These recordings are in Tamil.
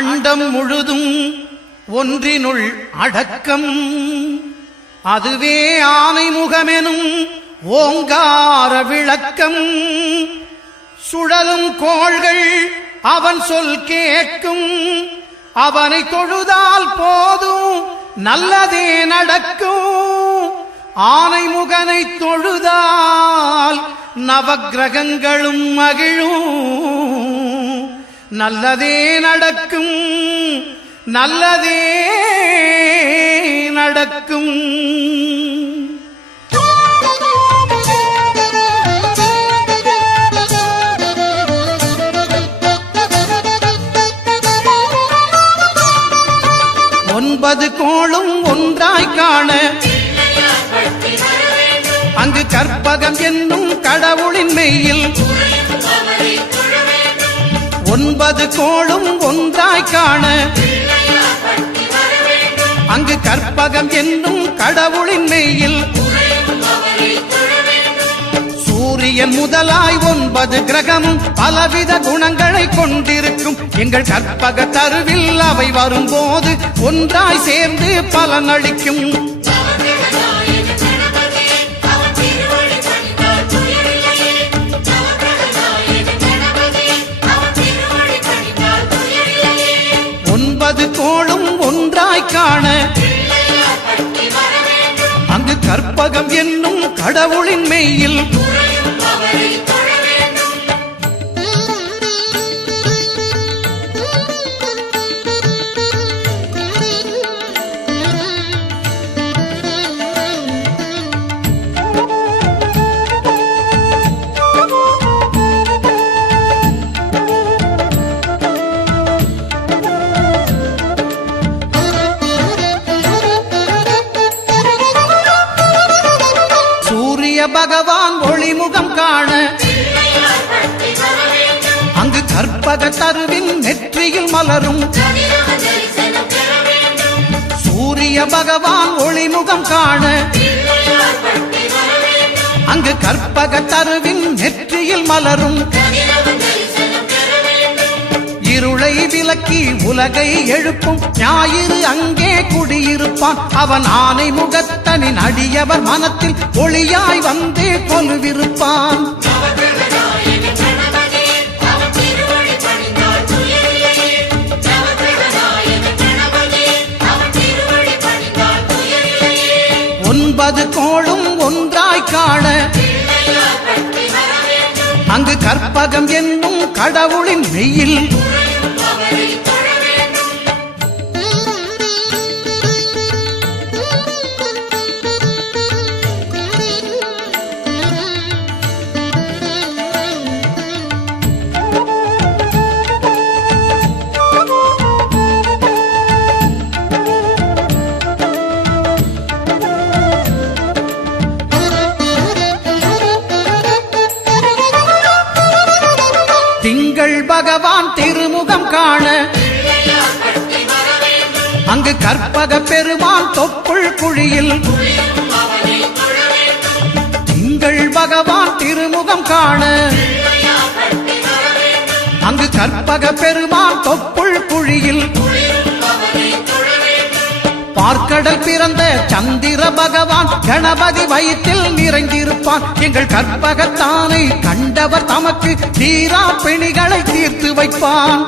அண்டம் முழுதும் ஒன்றினுள் அடக்கம். அதுவே ஆனை முகமெனும் ஓங்கார விளக்கம். சுழலும் கோள்கள் அவன் சொல் கேட்கும். அவனை தொழுதால் போதும் நல்லதே நடக்கும். ஆனை முகனை தொழுதால் நவக்கிரகங்களும் மகிழும். நல்லதே நடக்கும், நல்லதே நடக்கும். ஒன்பது கோளும் ஒன்றாய் காண அங்கு கற்பகம் என்னும் கடவுளின் மெய்யில். ஒன்பது கோளும் ஒன்றாய் காண அங்கு கற்பகம் என்னும் கடவுளின் மெய்யில். சூரியன் முதலாய் 9 கிரகமும் பலவித குணங்களை கொண்டிருக்கும். எங்கள் கற்பக தருவில் அவை வரும்போது ஒன்றாய் சேர்ந்து பலனளிக்கும். கோளும் ஒன்றாய் காண அங்கு கற்பகம் என்னும் கடவுளின் மெய்யில். பகவான் ஒளிமுகம் காண அங்கு கற்பக தருவின் நெற்றியில் மலரும். சூரிய பகவான் ஒளிமுகம் காண அங்கு கற்பக தருவின் நெற்றியில் மலரும். இருளை விலக்கி உலகை எழுப்பும் ஞாயிறு அங்கே குடியிருப்பான். அவன் ஆனை முகத்தனின் அடியவர் மனத்தில் ஒளியாய் வந்து கொலுவிருப்பான். ஒன்பது கோளும் ஒன்றாய் காண அங்கு கற்பகம் என்னும் கடவுளின் மெய்யில். திங்கள் பகவான் திருமுகம் காண அங்கு கற்பக பெருமான் தொப்புள் குழியில். திங்கள் பகவான் திருமுகம் காண அங்கு கற்பக பெருமான் தொப்புள் குழியில். பார்க்கடல் பிறந்த சந்திர பகவான் கணபதி வயிற்றில் நிறைந்திருப்பான். எங்கள் கற்பகத்தானை கண்டவர் தமக்கு தீரா பிணிகளை தீர்த்து வைப்பான்.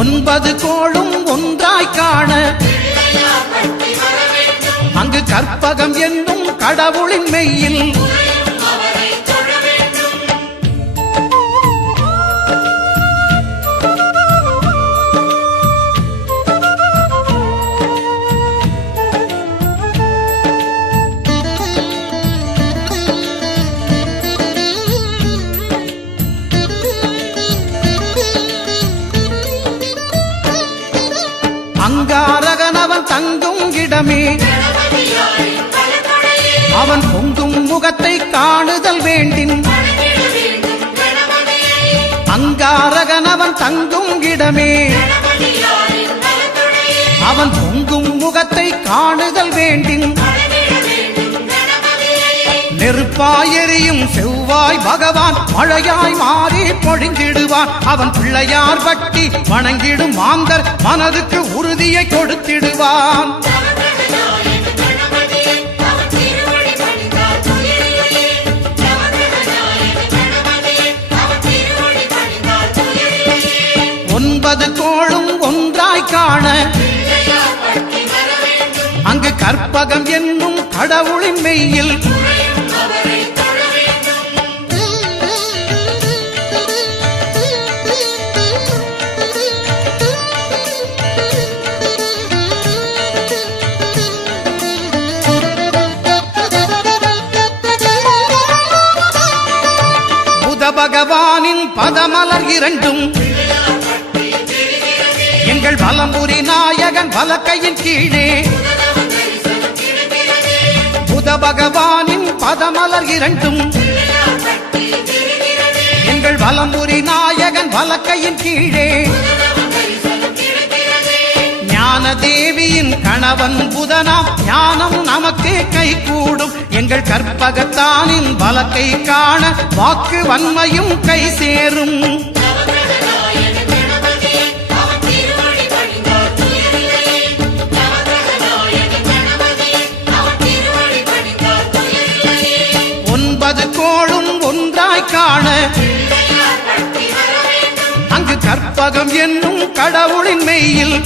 ஒன்பது கோளும் ஒன்றாய் காண அங்கு கற்பகம் என்னும் கடவுளின் மெய்யில். அங்காரகனவன் தங்கும் இடமே அவன் பொங்கும் முகத்தை காணுதல் வேண்டின். அங்காரகனவன் தங்கும் இடமே அவன் பொங்கும் முகத்தை காணுதல் வேண்டின். நெருப்பாயெரியும் செவ்வாய் பகவான் மழையாய் மாறி பொழிந்திடுவான். அவன் பிள்ளையார் பட்டி வணங்கிடும் மாந்தர் மனதுக்கு உறுதியை கொடுத்திடுவான். ஒன்பது கோளும் ஒன்றாய் காண அங்கு கற்பகம் என்னும் கடவுளின் மெய்யில் புத பகவானின் பதமலர் இரண்டும் எங்கள் வலம்புரி நாயகன் வலக்கையின் கீழே. புத பகவானின் பதமலர் இரண்டும் எங்கள் வலம்புரி நாயகன் வலக்கையின் கீழே. ஞான தேவியின் கணவன் புதனாம் ஞானம் நமக்கு கை கூடும். எங்கள் கற்பகத்தானின் வலக்கை காண வாக்கு வன்மையும் கை சேரும். ஒன்பது கோளும் ஒன்றாய் காண அங்கு கற்பகம் என்னும் கடவுளின் மெய்யில்